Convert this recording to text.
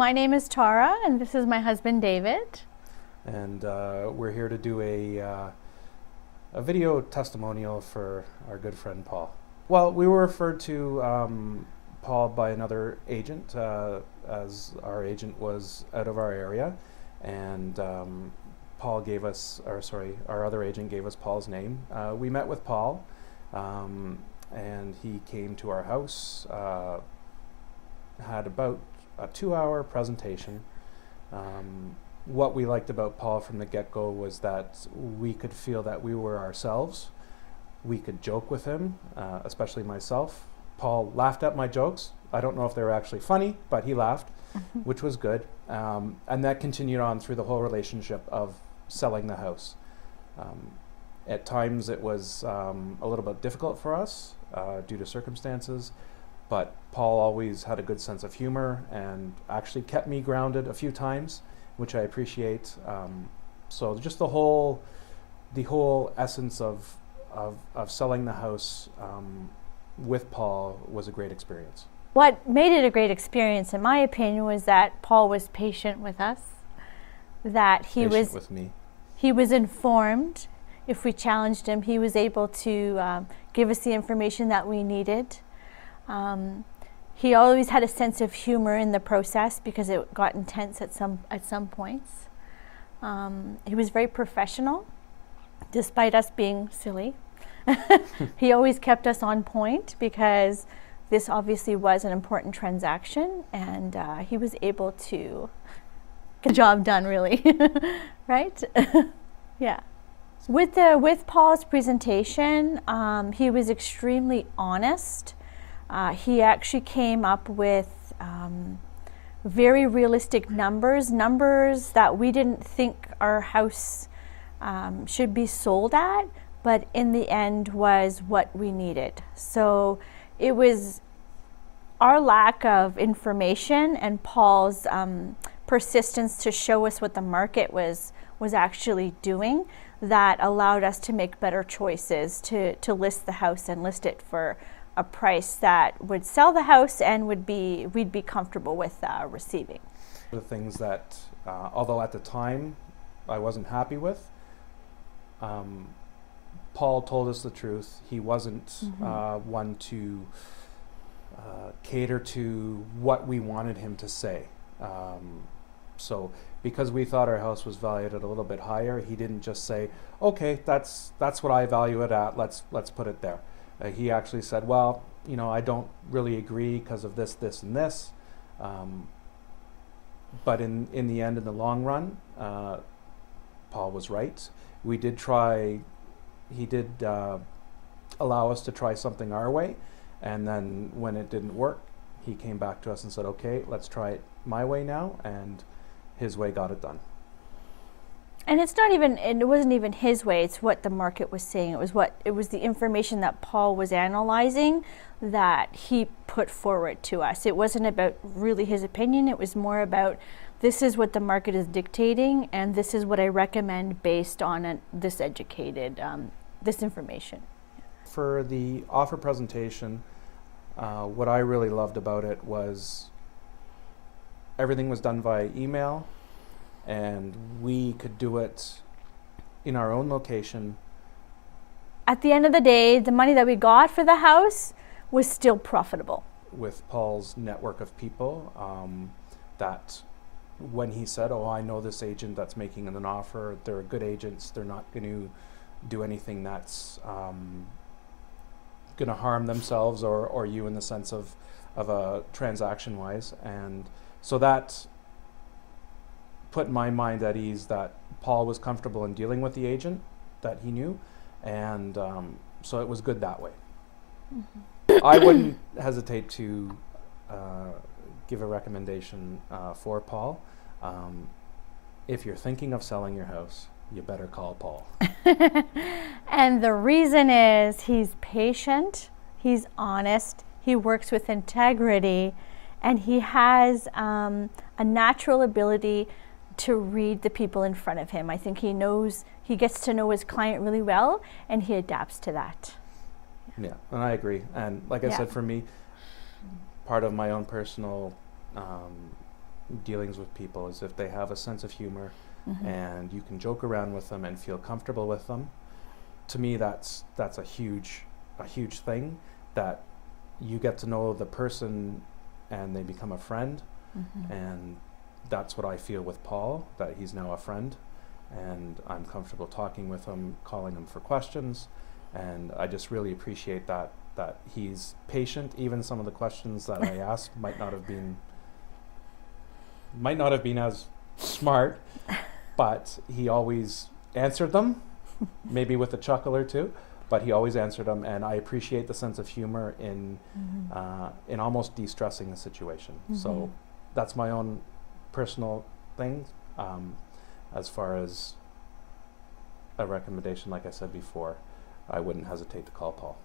My name is Tara, and this is my husband, David. And we're here to do a video testimonial for our good friend Paul. Well, we were referred to Paul by another agent, as our agent was out of our area, and Paul gave us, our other agent gave us Paul's name. We met with Paul, and he came to our house, had about a 2-hour presentation. What we liked about Paul from the get-go was that we could feel that we were ourselves. We could joke with him, especially myself. Paul laughed at my jokes. I don't know if they were actually funny, but he laughed, which was good. And that continued on through the whole relationship of selling the house. At times it was a little bit difficult for us due to circumstances, but Paul always had a good sense of humor and actually kept me grounded a few times, which I appreciate. So just the whole essence of selling the house with Paul was a great experience. What made it a great experience, in my opinion, was that Paul was patient with us, that he was informed. If we challenged him, he was able to give us the information that we needed. He always had a sense of humor in the process because it got intense at some points. He was very professional, despite us being silly. He always kept us on point because this obviously was an important transaction, and he was able to get the job done, really. Right? Yeah. With Paul's presentation, he was extremely honest. He actually came up with very realistic numbers that we didn't think our house should be sold at, but in the end was what we needed. So it was our lack of information and Paul's persistence to show us what the market was actually doing that allowed us to make better choices to list the house and list it for a price that would sell the house and we'd be comfortable with receiving. The things that, although at the time I wasn't happy with, Paul told us the truth. He wasn't one to cater to what we wanted him to say. So because we thought our house was valued at a little bit higher, he didn't just say, okay, that's what I value it at, let's put it there. He actually said, well, you know, I don't really agree because of this, this, and this. But in the end, in the long run, Paul was right. We did try, he did allow us to try something our way. And then when it didn't work, he came back to us and said, okay, let's try it my way now. And his way got it done. And it wasn't even his way, it's what the market was saying. It was the information that Paul was analyzing that he put forward to us. It wasn't about really his opinion, it was more about this is what the market is dictating and this is what I recommend based on this information. For the offer presentation, what I really loved about it was everything was done via email, and we could do it in our own location. At the end of the day, the money that we got for the house was still profitable. With Paul's network of people, that when he said, oh, I know this agent that's making an offer, they're good agents, they're not going to do anything that's going to harm themselves or you in the sense of a transaction-wise. And so that put my mind at ease that Paul was comfortable in dealing with the agent that he knew, and so it was good that way. I wouldn't hesitate to give a recommendation for Paul. If you're thinking of selling your house, you better call Paul. And the reason is he's patient, he's honest, he works with integrity, and he has a natural ability to read the people in front of him. I think he gets to know his client really well, and he adapts to that. Yeah, and I agree. And like I said, for me, part of my own personal dealings with people is if they have a sense of humor and you can joke around with them and feel comfortable with them. To me, that's a huge thing, that you get to know the person and they become a friend. And that's what I feel with Paul, that he's now a friend, and I'm comfortable talking with him, calling him for questions, and I just really appreciate that he's patient. Even some of the questions that I asked might not have been as smart, but he always answered them, maybe with a chuckle or two, but he always answered them, and I appreciate the sense of humor in almost de-stressing the situation. So that's my own personal thing. As far as a recommendation, like I said before, I wouldn't hesitate to call Paul.